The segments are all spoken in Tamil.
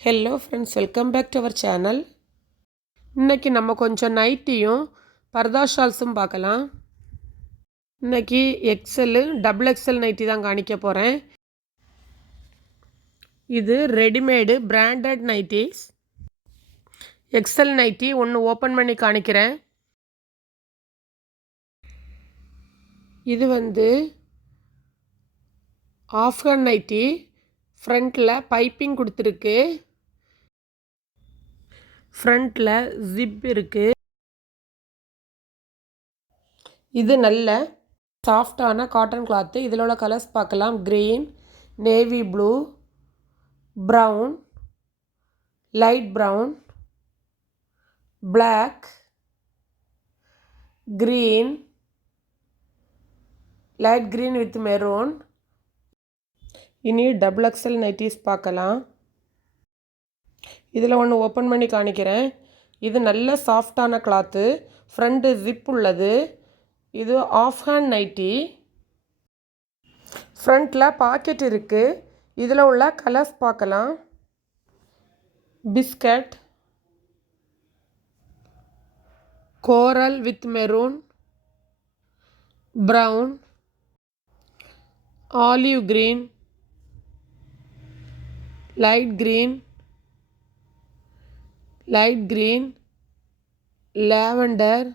Hello friends, welcome back to our channel. இன்றைக்கி நம்ம கொஞ்சம் நைட்டியும் பர்தா ஷால்ஸும் பார்க்கலாம். இன்றைக்கி எக்ஸல் டபுள் எக்ஸல் நைட்டி தான் காணிக்க போகிறேன். இது readymade branded nighties. XL nighty ஒன்று ஓப்பன் பண்ணி காணிக்கிறேன். இது ஆஃப்கன் நைட்டி. ஃப்ரண்ட்டில் பைப்பிங் கொடுத்துருக்கு. ஃப்ரண்ட்டில் ஜிப் இருக்குது. இது நல்ல சாஃப்டான காட்டன் கிளாத்து. இதில் உள்ள கலர்ஸ் பார்க்கலாம். Green, navy blue, brown, light brown, black, green, light green with maroon. இனி டபுள் எக்ஸல் நைட்டிஸ் பார்க்கலாம். இதில் ஒன்று ஓப்பன் பண்ணி காணிக்கிறேன். இது நல்ல சாஃப்டான கிளாத்து. ஃப்ரண்ட்டு ஜிப் உள்ளது. இது ஆஃப் ஹேண்ட் நைட்டி. ஃப்ரண்ட்டில் பாக்கெட் இருக்குது. இதில் உள்ள கலர்ஸ் பார்க்கலாம். Biscuit, coral with maroon, brown, olive green, light green, light green, lavender,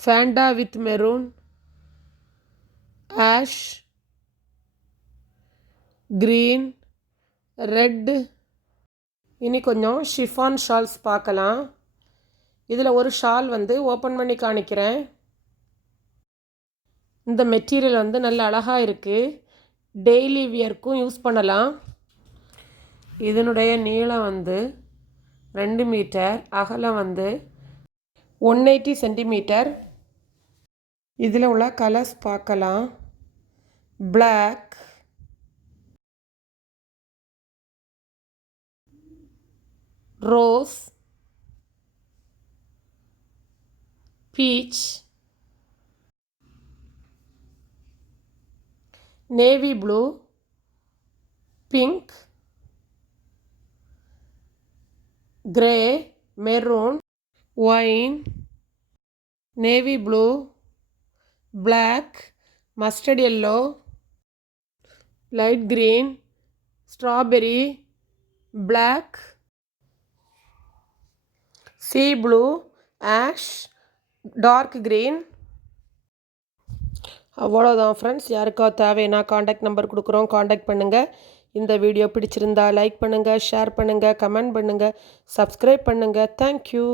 Fanta with maroon, ash, green, red. இனி கொஞ்சம் ஷிஃபான் ஷால்ஸ் பார்க்கலாம். இதில் ஒரு ஷால் ஓப்பன் பண்ணி காணிக்கிறேன். இந்த மெட்டீரியல் நல்ல அழகாக இருக்குது. டெய்லி வியர்க்கும் யூஸ் பண்ணலாம். இதனுடைய நீளம் 2 மீட்டர், அகலம் 180 சென்டிமீட்டர். இதில் உள்ள கலர்ஸ் பார்க்கலாம். Black, rose, peach, navy blue, pink, grey, maroon, wine, navy blue, black, mustard yellow, light green, strawberry, black, sea blue, ash, dark green. அவ்வளோதான் ஃப்ரெண்ட்ஸ். யாருக்காவது தேவைன்னா காண்டாக்ட் நம்பர் கொடுக்குறோம், காண்டாக்ட் பண்ணுங்கள். இந்த வீடியோ பிடிச்சிருந்தா லைக் பண்ணுங்கள், ஷேர் பண்ணுங்கள், கமெண்ட் பண்ணுங்கள், சப்ஸ்கிரைப் பண்ணுங்கள். தேங்க்யூ.